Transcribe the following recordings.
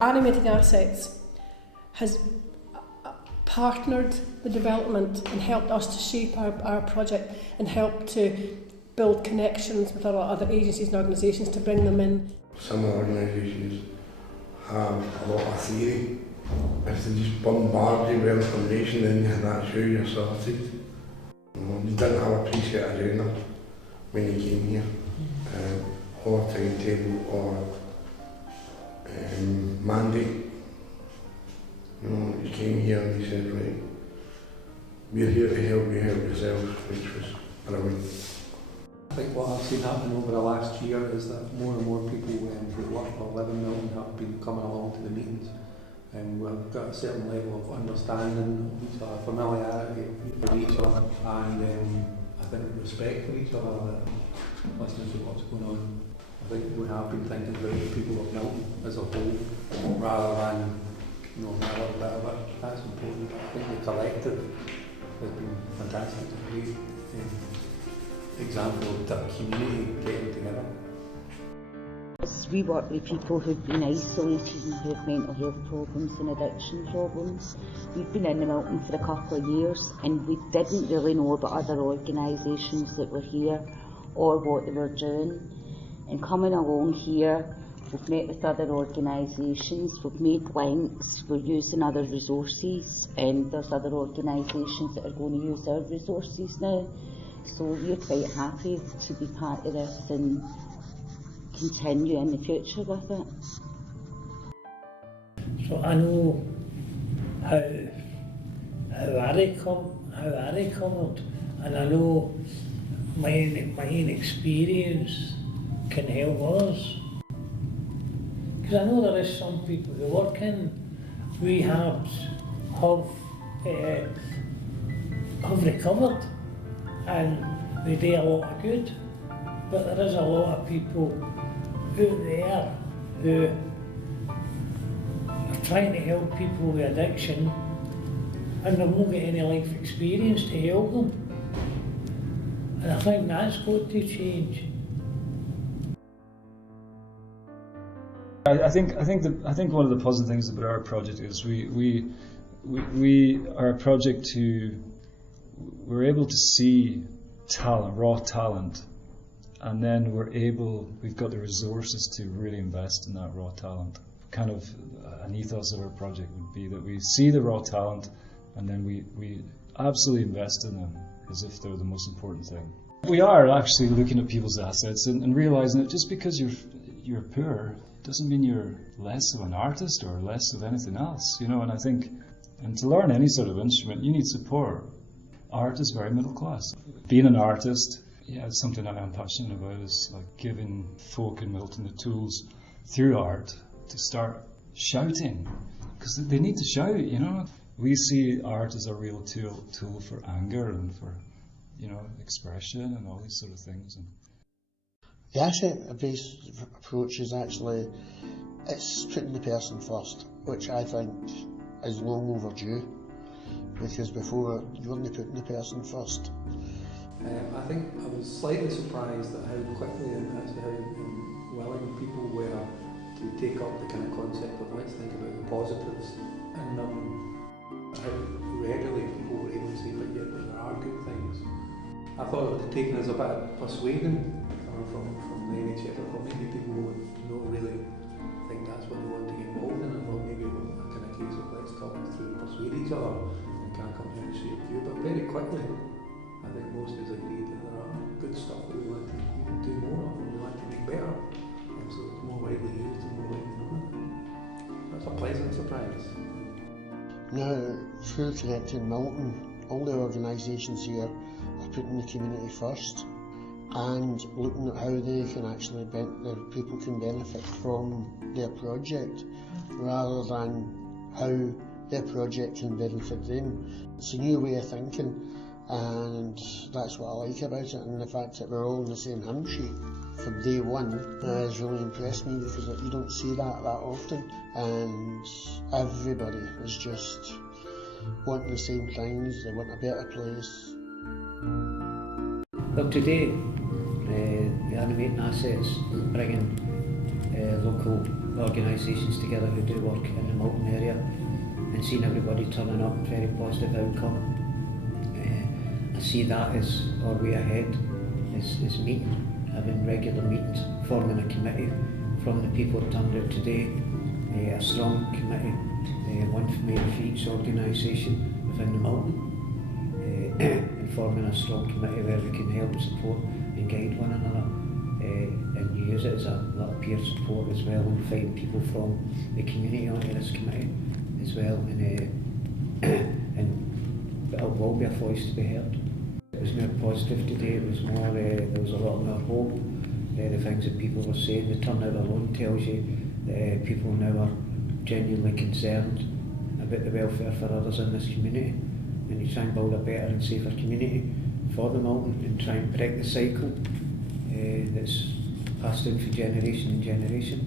Animating Assets has partnered the development and helped us to shape our project and helped to build connections with other agencies and organisations to bring them in. Some organisations have a lot of theory. If they just bombard you with information, then that's how you're sorted. You didn't have a preset agenda when you came here, or a timetable or mandate. You came here and you said, right, we're here to help you help yourselves, which was brilliant. I think what I've seen happen over the last year is that more and more people who work or live in Milton have been coming along to the meetings, and we've got a certain level of understanding of each other, familiarity with each other, and I think respect for each other, listening to what's going on. I think we have been thinking about the people of Milton as a whole, rather than a little bit of it. That's important. I think the collective has been fantastic. It's a great example of the community getting together. We work with people who've been isolated and who have mental health problems and addiction problems. We've been in the Milton for a couple of years and we didn't really know about other organisations that were here or what they were doing. And coming along here, we've met with other organisations, we've made links, we're using other resources, and there's other organisations that are going to use our resources now. So we're quite happy to be part of this and continue in the future with it. So I know how Harry covered, and I know my own experience can help others. Because I know there is some people who work in rehabs have recovered and they do a lot of good, but there is a lot of people out there who are trying to help people with addiction and they've not got any life experience to help them. And I think that's got to change. I think one of the positive things about our project is we are a project we're able to see talent, raw talent, and then we've got the resources to really invest in that raw talent. Kind of an ethos of our project would be that we see the raw talent and then we absolutely invest in them as if they're the most important thing. We are actually looking at people's assets and realising that just because you're poor doesn't mean you're less of an artist or less of anything else, and I think, and to learn any sort of instrument you need support. Art is very middle class. Being an artist, it's something that I'm passionate about, is like giving folk in Milton the tools through art to start shouting, because they need to shout, We see art as a real tool for anger and for, expression and all these sort of things. The asset-based approach is it's putting the person first, which I think is long overdue, because before you weren't putting the person first. I think I was slightly surprised at how quickly and actually how willing people were to take up the kind of concept of let's think about the positives, and how readily people were able to say, but there are good things. I thought it would have taken us a bit of persuading from the NHS, or maybe people would not really think that's what they want to get involved in, or maybe a kind of case of let's talk through, persuade each other and kind of come to a shared view. But very quickly, I think most of us agreed that there are good stuff that we want to do more of and we want to make better, and so it's more widely used and more widely known. That's a pleasant surprise. Now, through Connecting Milton, all the organisations here are putting the community first and looking at how they can actually people can benefit from their project rather than how their project can benefit them. It's a new way of thinking, and that's what I like about it, and the fact that we're all on the same hymn sheet from day one has really impressed me, because you don't see that often, and everybody is just wanting the same things. They want a better place. Well, today the Animating Assets bringing local organisations together who do work in the Milton area, and seeing everybody turning up, very positive outcome. I see that as our way ahead, is meeting, having regular meetings, forming a committee from the people that turned out today, a strong committee, one for each organisation within the Milton, and forming a strong committee where we can help, support and guide one another, and use it as a lot of peer support as well, and find people from the community onto this committee as well, and it will be a voice to be heard. It was more positive today, it was more, there was a lot more hope, the things that people were saying, the turnout alone tells you that people now are genuinely concerned about the welfare for others in this community, and you try and build a better and safer community for the Milton and try and break the cycle that's passed down for generation and generation.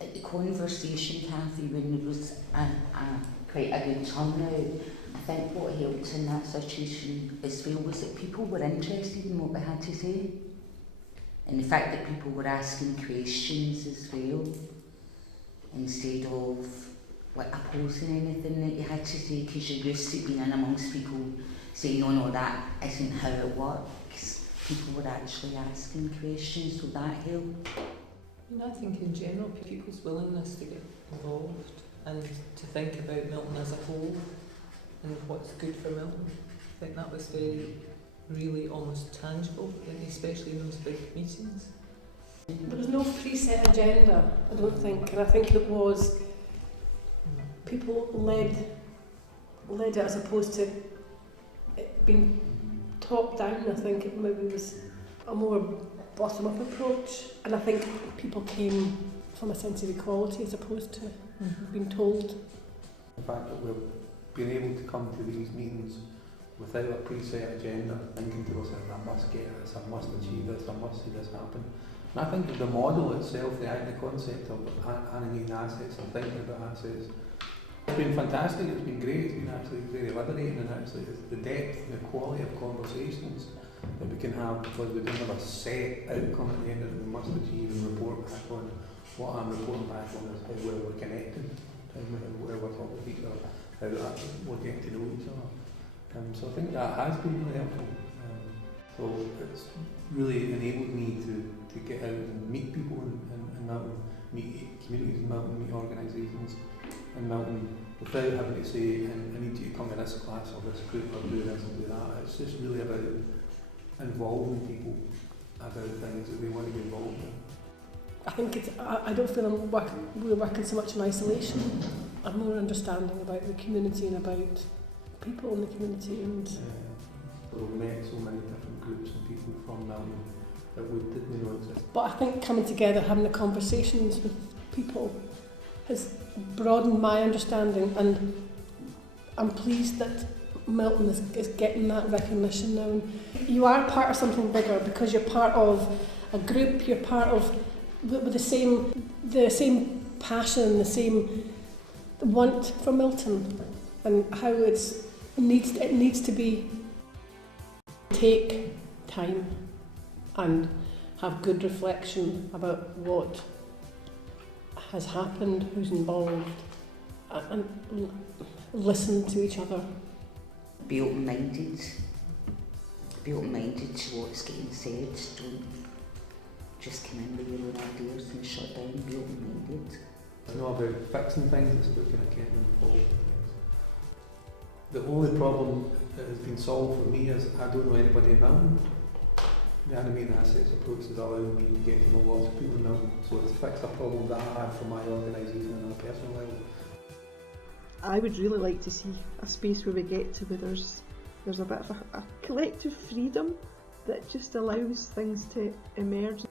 At the conversation, Cathy, when there was quite a good turnout, I think what helped in that situation as well was that people were interested in what we had to say, and the fact that people were asking questions as well, instead of opposing anything that you had to say, because you're used to being in amongst people saying, no, that isn't how it works. People were actually asking questions, so that helped. I think in general, people's willingness to get involved and to think about Milton as a whole and what's good for Milton, I think that was really almost tangible, especially in those big meetings. There was no preset agenda, I don't think, and I think it was people led it as opposed to it being top down. I think it maybe was a more bottom up approach, and I think people came from a sense of equality as opposed to being told. The fact that we've been able to come to these meetings without a preset agenda, thinking to ourselves, I must get this, I must achieve this, I must see this happen. And I think that the model itself, the concept of animating assets and thinking about assets, it's been fantastic, it's been great, it's been actually very liberating, and actually the depth, the quality of conversations that we can have, because we don't have a set outcome at the end that we must achieve and report back on. What I'm reporting back on is how well we're connected, where we're talking to each other, how we're getting to know each other. So I think that has been really helpful. So it's really enabled me to get out and meet people in Milton, meet communities in Milton, meet organisations in Milton, without having to say, I need you to come to this class or this group or do this and do that. It's just really about involving people about things that they want to be involved in. I think I don't feel we're working so much in isolation. I'm more understanding about the community and about people in the community. And we've met so many different groups and people from Milton that we didn't know existed. But I think coming together, having the conversations with people has broadened my understanding, and I'm pleased that Milton is getting that recognition now. And you are part of something bigger because you're part of a group, you're part of with the same passion, the same want for Milton, and how it needs to be. Take time and have good reflection about what has happened, who's involved, and listen to each other. Be open-minded to what's getting said. Don't just come in with your own ideas and shut down. Be open-minded. It's not about fixing things, it's about kind of getting involved in things. The only problem that has been solved for me is I don't know anybody in Milton. The Animating Assets approach is allowing me to get to know lots of people in Milton, so it's fixed a problem that I had for my organisation on a personal level. I would really like to see a space where we get to where there's a bit of a collective freedom that just allows things to emerge.